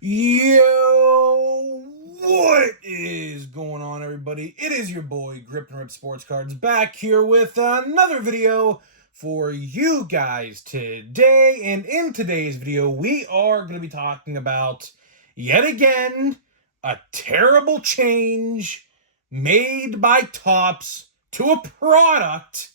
Yo, what is going on, everybody? It is your boy Grip and Rip Sports Cards back here with another video for you guys today. And in today's video, we are going to be talking about yet again a terrible change made by Topps to a product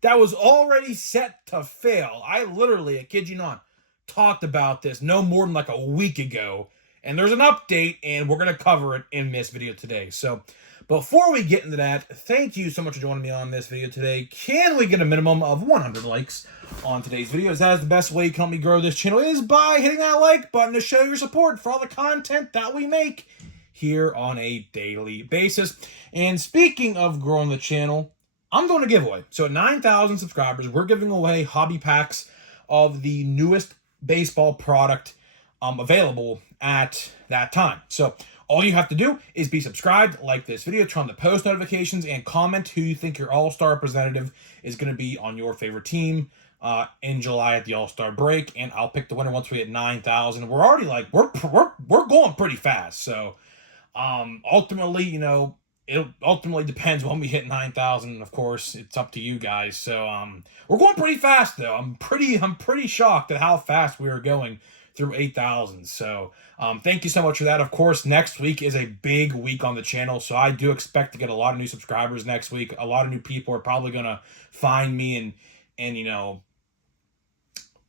that was already set to fail. I literally, I kid you not, talked about this no more than like a week ago, and there's an update, and we're going to cover it in this video today. So before we get into that, thank you so much for joining me on this video today. Can we get a minimum of 100 likes on today's video? As that is the best way you can help me grow this channel, is by hitting that like button to show your support for all the content that we make here on a daily basis. And speaking of growing the channel, I'm doing a giveaway. So at 9,000 subscribers, we're giving away hobby packs of the newest baseball product available at that time. So all you have to do is be subscribed, like this video, turn on the post notifications, and comment who you think your all-star representative is going to be on your favorite team in July at the all-star break, and I'll pick the winner once we hit 9,000. We're already like we're going pretty fast. So ultimately, you know, it ultimately depends when we hit 9,000. Of course, it's up to you guys. So we're going pretty fast, though. I'm pretty shocked at how fast we are going through 8,000. So thank you so much for that. Of course, next week is a big week on the channel, so I do expect to get a lot of new subscribers next week. A lot of new people are probably gonna find me and you know,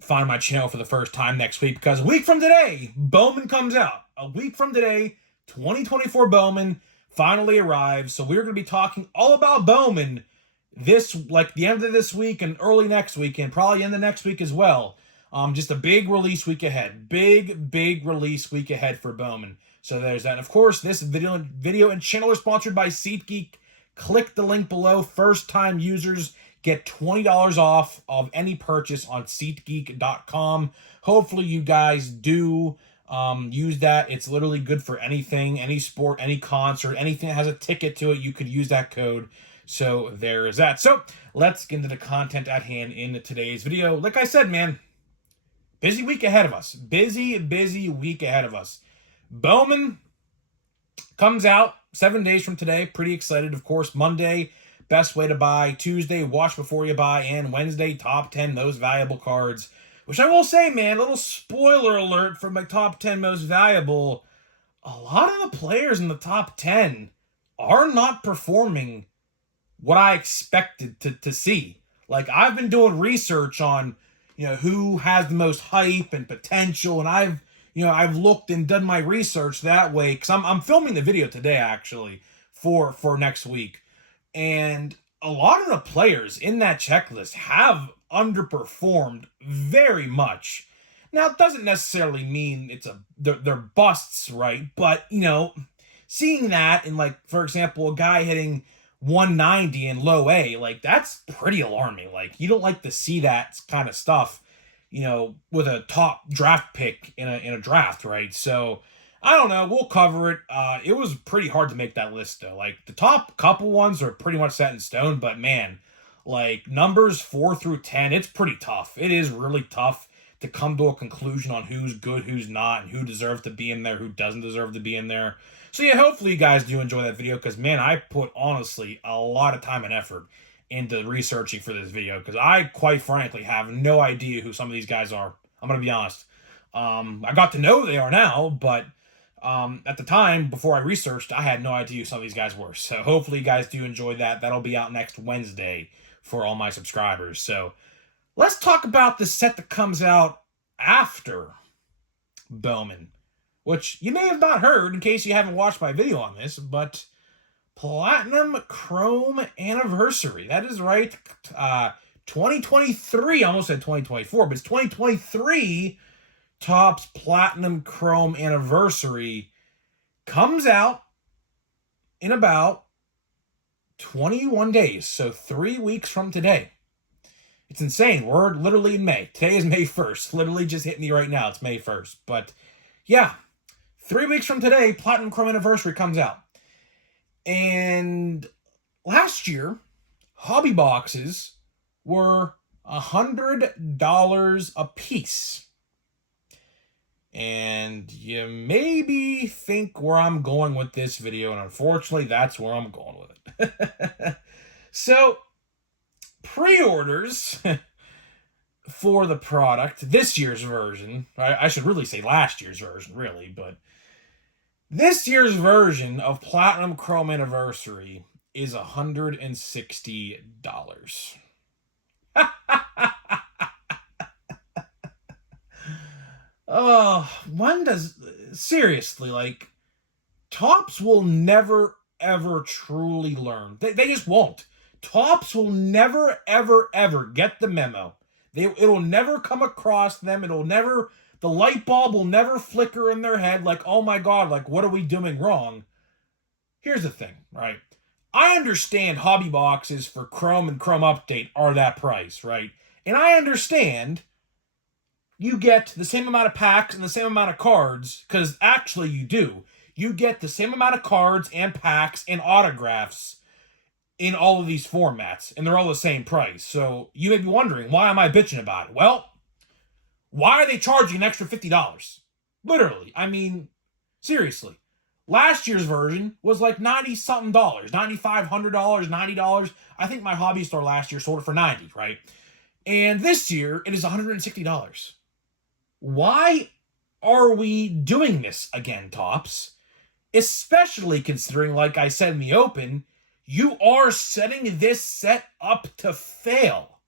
find my channel for the first time next week, because a week from today, Bowman comes out. A week from today, 2024 Bowman finally arrives. So we're going to be talking all about Bowman this, like the end of this week and early next week, and probably in the next week as well. Just a big release week ahead. Big release week ahead for Bowman. So there's that. And of course, this video and channel are sponsored by SeatGeek. Click the link below. First-time users get $20 off of any purchase on SeatGeek.com. Hopefully you guys do use that. It's literally good for anything, any sport, any concert, anything that has a ticket to it. You could use that code. So there is that. So let's get into the content at hand in today's video. Like I said, man, busy week ahead of us. Busy week ahead of us. Bowman comes out 7 days from today. Pretty excited. Of course, Monday, best way to buy. Tuesday, watch before you buy. And Wednesday, top 10 most valuable cards. Which I will say, man, a little spoiler alert for my top 10 most valuable. A lot of the players in the top 10 are not performing what I expected to see. Like, I've been doing research on, you know, who has the most hype and potential, and I've looked and done my research that way, because I'm filming the video today, actually, for next week. And a lot of the players in that checklist have underperformed very much. Now, it doesn't necessarily mean they're busts, right? But, you know, seeing that in, like, for example, a guy hitting 190 in low A, like, that's pretty alarming. Like, you don't like to see that kind of stuff, you know, with a top draft pick in a draft, right? So I don't know. We'll cover it. It was pretty hard to make that list, though. Like, the top couple ones are pretty much set in stone, but man, like, numbers 4 through 10, it's pretty tough. It is really tough to come to a conclusion on who's good, who's not, and who deserves to be in there, who doesn't deserve to be in there. So yeah, hopefully you guys do enjoy that video, because man, I put, honestly, a lot of time and effort into researching for this video, because I, quite frankly, have no idea who some of these guys are. I'm going to be honest. I got to know who they are now, but at the time, before I researched, I had no idea who some of these guys were. So hopefully you guys do enjoy that. That'll be out next Wednesday for all my subscribers. So let's talk about the set that comes out after Bowman, which you may have not heard in case you haven't watched my video on this, but Platinum Chrome Anniversary. That is right. 2023, I almost said 2024, but it's 2023 Topps Platinum Chrome Anniversary comes out in about 21 days, so 3 weeks from today. It's insane. We're literally in May. Today is May 1st. Literally just hit me right now. It's May 1st. But yeah, 3 weeks from today, Platinum Chrome Anniversary comes out. And last year, hobby boxes were $100 a piece. And you maybe think where I'm going with this video, and unfortunately, that's where I'm going with it. So, pre-orders for the product, this year's version, I should really say last year's version, really, but this year's version of Platinum Chrome Anniversary is $160. Oh, seriously, like, Topps will never, ever truly learn. They just won't. Topps will never, ever, ever get the memo. It'll never come across them. The light bulb will never flicker in their head like, oh my God, like, what are we doing wrong? Here's the thing, right? I understand hobby boxes for Chrome and Chrome Update are that price, right? And I understand you get the same amount of packs and the same amount of cards, because actually you do. You get the same amount of cards and packs and autographs in all of these formats, and they're all the same price. So you may be wondering, why am I bitching about it? Well, why are they charging an extra $50? Literally. I mean, seriously. Last year's version was like $90-something, $9,500, $90. I think my hobby store last year sold it for $90, right? And this year, it is $160. Why are we doing this again, Topps? Especially considering, like I said in the open, you are setting this set up to fail.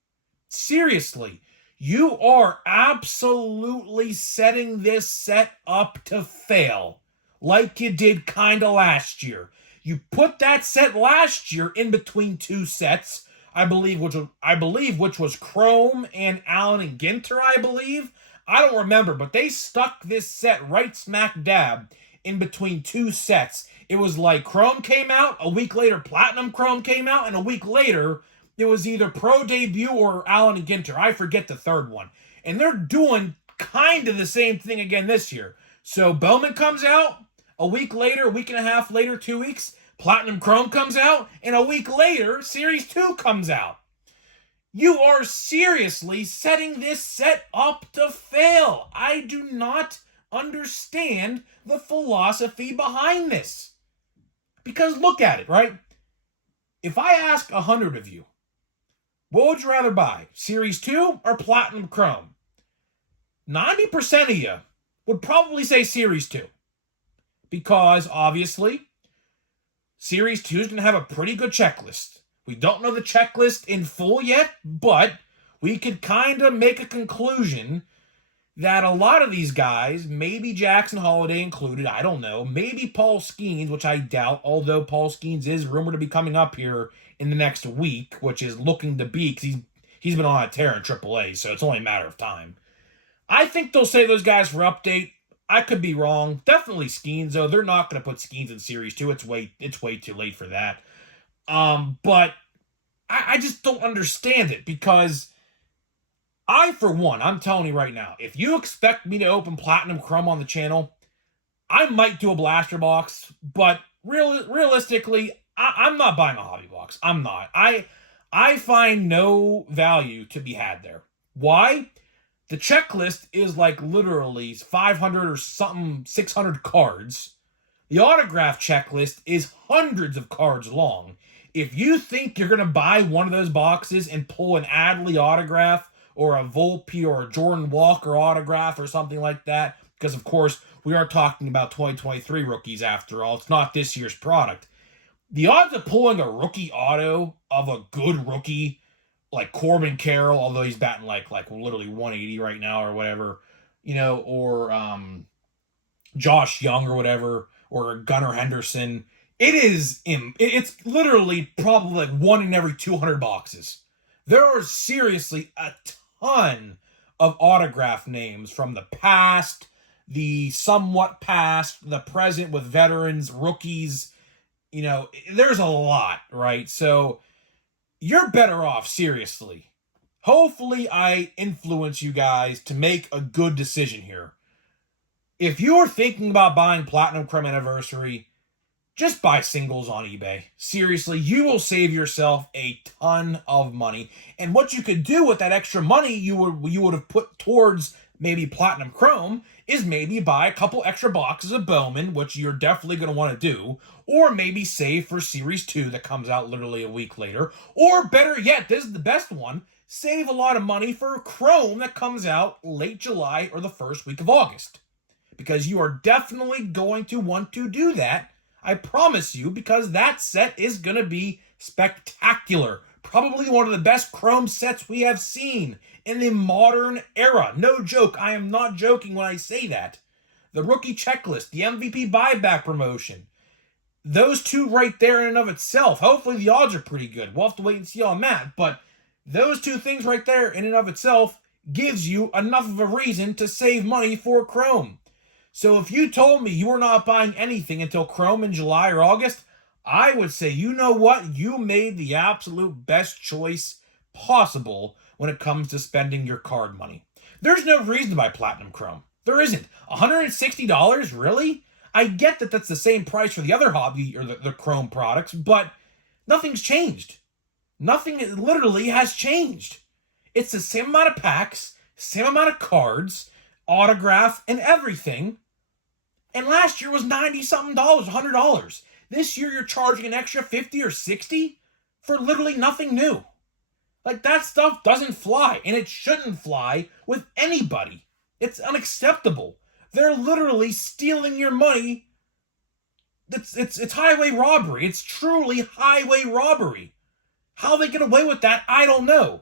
Seriously, you are absolutely setting this set up to fail. Like you did kinda last year. You put that set last year in between two sets, I believe, which was Chrome and Allen and Ginter, I believe. I don't remember, but they stuck this set right smack dab in between two sets. It was like Chrome came out, a week later Platinum Chrome came out, and a week later it was either Pro Debut or Allen and Ginter. I forget the third one. And they're doing kind of the same thing again this year. So Bowman comes out, a week later, a week and a half later, 2 weeks, Platinum Chrome comes out, and a week later, Series 2 comes out. You are seriously setting this set up to fail. I do not understand the philosophy behind this. Because look at it, right? If I ask 100 of you, what would you rather buy, Series 2 or Platinum Chrome? 90% of you would probably say Series 2. Because, obviously, Series 2 is going to have a pretty good checklist. We don't know the checklist in full yet, but we could kind of make a conclusion that a lot of these guys, maybe Jackson Holiday included, I don't know, maybe Paul Skeens, which I doubt, although Paul Skeens is rumored to be coming up here in the next week, which is looking to be, because he's been on a tear in AAA, so it's only a matter of time. I think they'll say those guys for update. I could be wrong. Definitely Skeens, though. They're not going to put Skeens in Series 2. It's way too late for that. But I just don't understand it, because for one, I'm telling you right now, if you expect me to open Platinum Chrome on the channel, I might do a blaster box, but realistically, I'm not buying a hobby box. I'm not. I find no value to be had there. Why? The checklist is like literally 500 or something, 600 cards. The autograph checklist is hundreds of cards long. If you think you're going to buy one of those boxes and pull an Adley autograph or a Volpe or a Jordan Walker autograph or something like that, because of course we are talking about 2023 rookies after all, it's not this year's product. The odds of pulling a rookie auto of a good rookie like Corbin Carroll, although he's batting like literally 180 right now or whatever, or Josh Young or whatever, or Gunnar Henderson, it's literally probably like 1 in every 200 boxes. There are seriously a ton of autograph names from the past, the somewhat past, the present with veterans, rookies. There's a lot, right? So you're better off, seriously. Hopefully I influence you guys to make a good decision here. If you're thinking about buying Platinum Chrome Anniversary, just buy singles on eBay. Seriously, you will save yourself a ton of money. And what you could do with that extra money you would have put towards maybe Platinum Chrome is maybe buy a couple extra boxes of Bowman, which you're definitely going to want to do, or maybe save for Series 2 that comes out literally a week later, or better yet, this is the best one, save a lot of money for Chrome that comes out late July or the first week of August. Because you are definitely going to want to do that, I promise you, because that set is going to be spectacular. Probably one of the best Chrome sets we have seen in the modern era. No joke, I am not joking when I say that. The rookie checklist, the MVP buyback promotion, those two right there in and of itself, hopefully the odds are pretty good. We'll have to wait and see on that, but those two things right there in and of itself gives you enough of a reason to save money for Chrome. So if you told me you were not buying anything until Chrome in July or August, I would say, you know what? You made the absolute best choice possible when it comes to spending your card money. There's no reason to buy Platinum Chrome. There isn't. $160? Really? I get that that's the same price for the other hobby or the Chrome products, but nothing's changed. Nothing literally has changed. It's the same amount of packs, same amount of cards, autograph, and everything. And last year was $90-something, $100. This year you're charging an extra $50 or $60 for literally nothing new. Like, that stuff doesn't fly, and it shouldn't fly with anybody. It's unacceptable. They're literally stealing your money. It's highway robbery. It's truly highway robbery. How they get away with that, I don't know.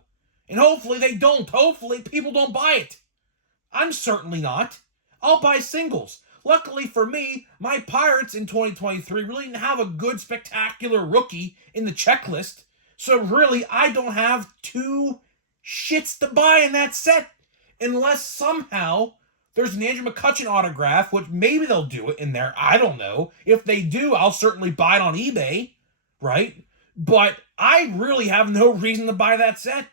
And hopefully they don't. Hopefully people don't buy it. I'm certainly not. I'll buy singles. Luckily for me, my Pirates in 2023 really didn't have a good, spectacular rookie in the checklist. So really, I don't have two shits to buy in that set. Unless somehow there's an Andrew McCutchen autograph, which maybe they'll do it in there. I don't know. If they do, I'll certainly buy it on eBay, right? But I really have no reason to buy that set.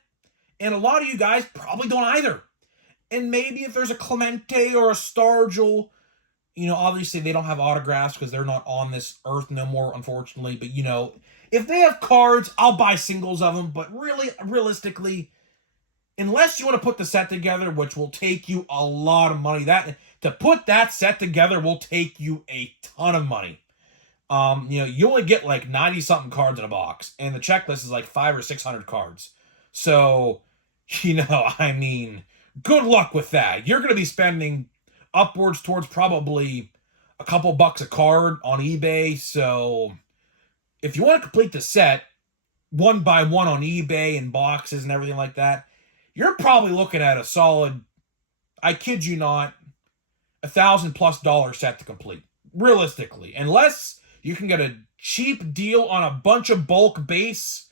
And a lot of you guys probably don't either. And maybe if there's a Clemente or a Stargell, obviously they don't have autographs because they're not on this earth no more, unfortunately. But, if they have cards, I'll buy singles of them. But really, realistically, unless you want to put the set together, which will take you a lot of money, to put that set together will take you a ton of money. You only get like 90-something cards in a box, and the checklist is like 500 or 600 cards. So, good luck with that. You're going to be spending upwards towards probably a couple bucks a card on eBay. So if you want to complete the set one by one on eBay and boxes and everything like that, you're probably looking at a solid, I kid you not, $1,000+ set to complete. Realistically. Unless you can get a cheap deal on a bunch of bulk base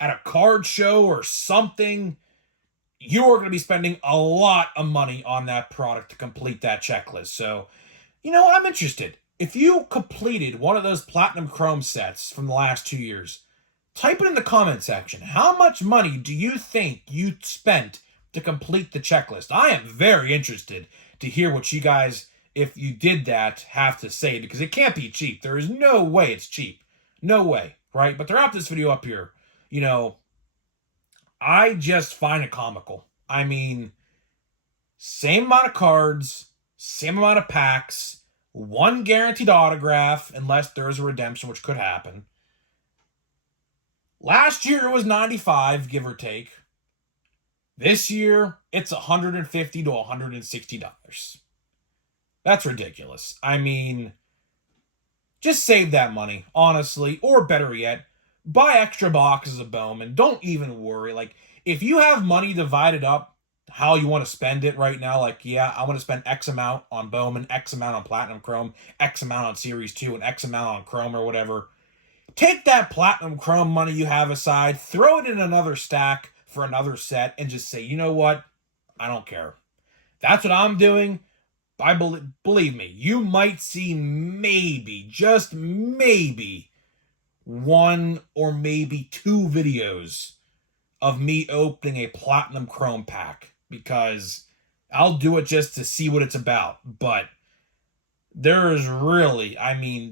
at a card show or something, you are going to be spending a lot of money on that product to complete that checklist. So, I'm interested. If you completed one of those Platinum Chrome sets from the last 2 years, type it in the comment section. How much money do you think you spent to complete the checklist? I am very interested to hear what you guys, if you did that, have to say, because it can't be cheap. There is no way it's cheap. No way, right? But to wrap this video up here, I just find it comical. Same amount of cards, same amount of packs, one guaranteed autograph, unless there is a redemption, which could happen. Last year it was $95, give or take. This year, it's $150 to $160. That's ridiculous. Just save that money, honestly. Or better yet, buy extra boxes of Bowman. Don't even worry. If you have money divided up how you want to spend it right now, I want to spend X amount on Bowman, X amount on Platinum Chrome, X amount on Series 2, and X amount on Chrome or whatever. Take that Platinum Chrome money you have aside, throw it in another stack for another set, and just say, you know what? I don't care. That's what I'm doing. Believe me, you might see maybe, just maybe, one or maybe two videos of me opening a Platinum Chrome pack, because I'll do it just to see what it's about. But there is really,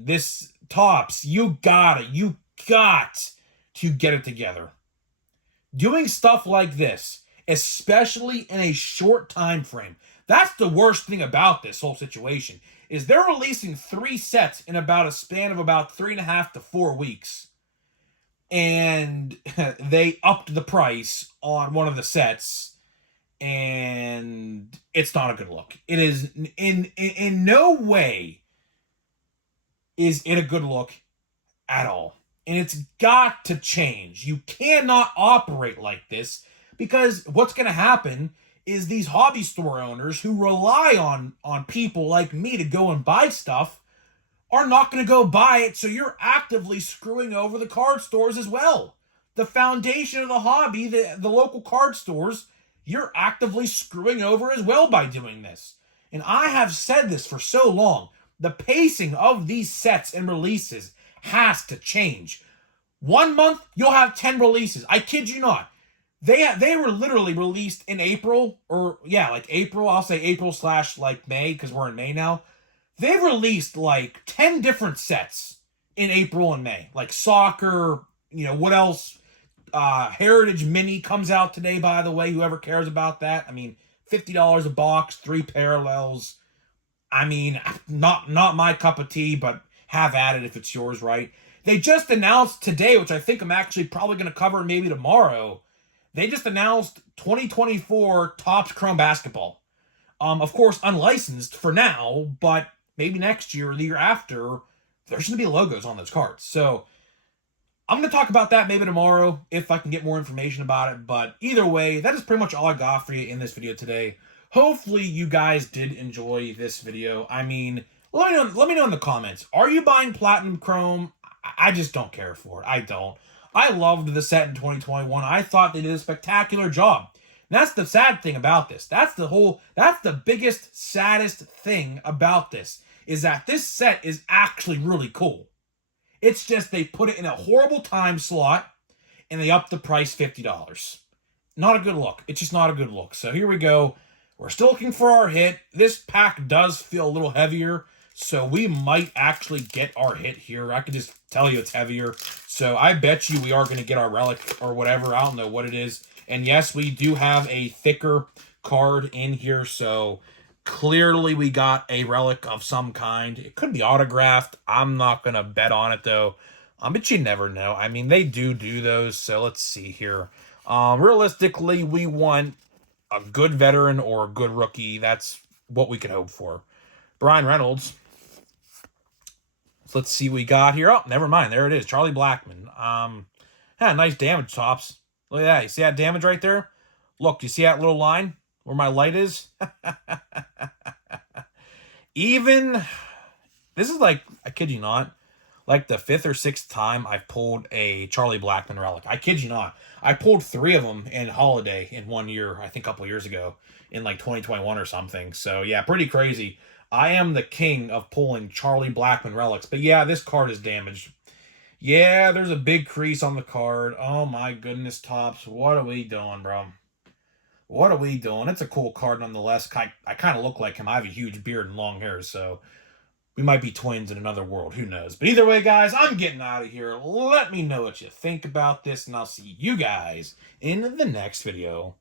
this Topps, you got to get it together. Doing stuff like this, especially in a short time frame, That's the worst thing about this whole situation, is they're releasing 3 sets in about a span of about 3.5 to 4 weeks. And they upped the price on one of the sets, and it's not a good look. It is in no way is it a good look at all. And it's got to change. You cannot operate like this, because what's going to happen is these hobby store owners who rely on people like me to go and buy stuff are not going to go buy it, so you're actively screwing over the card stores as well. The foundation of the hobby, the local card stores, you're actively screwing over as well by doing this. And I have said this for so long. The pacing of these sets and releases has to change. 1 month, you'll have 10 releases. I kid you not. They were literally released in April, or yeah, like April. I'll say April / like May, because we're in May now. They released like 10 different sets in April and May. Like soccer, what else? Heritage Mini comes out today, by the way, whoever cares about that. I mean, $50 a box, 3 parallels. I mean, not my cup of tea, but have at it if it's yours, right? They just announced today, which I think I'm actually probably going to cover maybe tomorrow. They just announced 2024 Topps Chrome Basketball. Of course, unlicensed for now, but maybe next year or the year after, there's going to be logos on those cards. So I'm going to talk about that maybe tomorrow if I can get more information about it. But either way, that is pretty much all I got for you in this video today. Hopefully you guys did enjoy this video. I mean, let me know in the comments. Are you buying Platinum Chrome? I just don't care for it. I don't. I loved the set in 2021. I thought they did a spectacular job. And that's the sad thing about this. That's the biggest, saddest thing about this, is that this set is actually really cool. It's just they put it in a horrible time slot, and they upped the price $50. Not a good look. It's just not a good look. So here we go. We're still looking for our hit. This pack does feel a little heavier, so we might actually get our hit here. I can just tell you it's heavier. So I bet you we are going to get our relic or whatever. I don't know what it is. And yes, we do have a thicker card in here, so clearly we got a relic of some kind. It could be autographed. I'm not going to bet on it, though. But you never know. I mean, they do those, so let's see here. Realistically, we want a good veteran or a good rookie. That's what we can hope for. Brian Reynolds. So let's see what we got here. Oh, never mind. There it is. Charlie Blackmon. Nice damage, Tops. Look at that. You see that damage right there? Look, you see that little line where my light is? This is like, I kid you not, like the 5th or 6th time I've pulled a Charlie Blackmon relic. I kid you not. I pulled 3 of them in Holiday in 1 year, I think a couple years ago, in like 2021 or something. So yeah, pretty crazy. I am the king of pulling Charlie Blackmon relics. But yeah, this card is damaged. Yeah, there's a big crease on the card. Oh my goodness, Tops. What are we doing, bro? What are we doing? It's a cool card nonetheless. I kind of look like him. I have a huge beard and long hair, so we might be twins in another world. Who knows? But either way, guys, I'm getting out of here. Let me know what you think about this, and I'll see you guys in the next video.